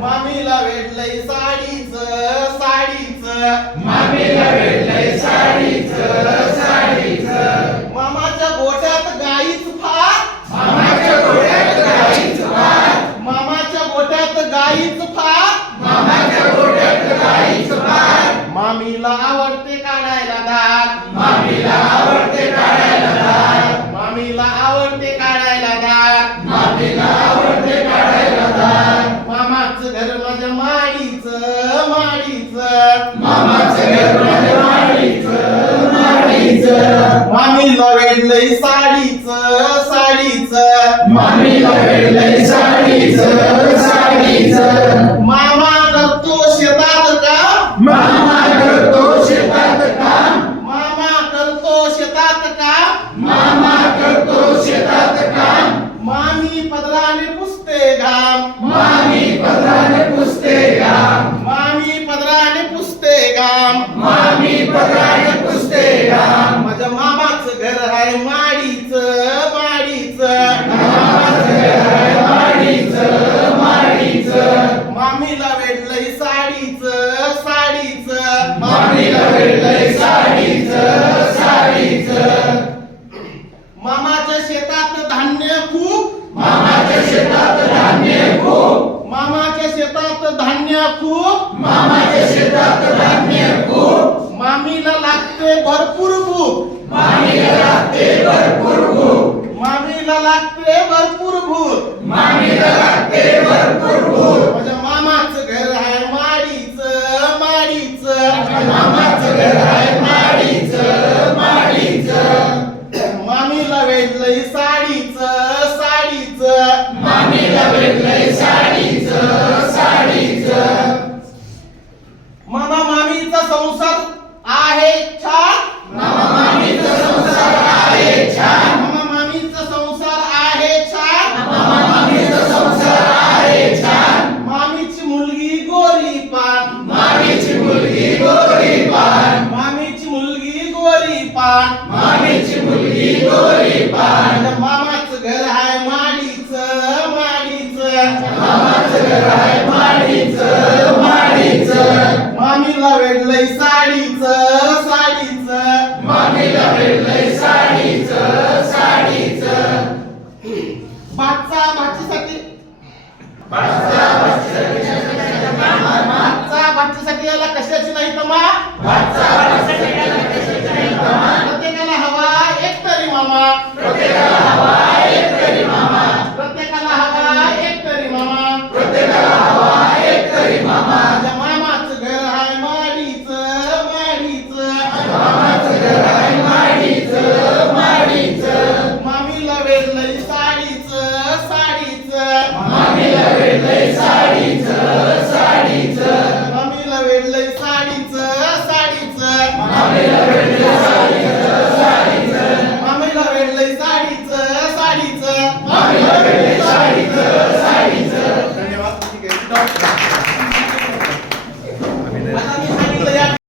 मामीला भेटलंय साडीच साडीच मामीला भेटलंय साडीच मामाच्या गोट्यात गाईच फार मामाच्या गोट्यात गाईच फार मामाच्या मामीला आवडते काढायला दात मामीला आवडते काढायला दात मामीला आवडते काढायला मामी माडीच मामाचं घर माझ्या माडीच माडीच मामीला वेडलंय साडीच साडीच. मामीला वेडलंय आहे माडीच माडीच. माडीच माडीच मामीला भेटलंय साडीच साडीच. मामीला भेटलंय साडीच साडीच मामाच्या शेतात धान्य खूप मामाच्या शेतात धान्य खूप मामाच्या शेतात धान्य खूप. मामाच्या शेतात धान्य खूप. मामीला लागते भरपूर भूक. मामीला लागते भरपूर भूक मामीला लागते भरपूर भूक मामीला लागते भरपूर भूक माझ्या मामाचं घर आहे माडीच माडीच. मामाचं घर आहे माडीच माडीच. मामीला वेधलंय साडीच साडीच. मामीला भेटलंय साडीच साडीच. मामा मामीचा संसार গরিব मामीला वेडलंय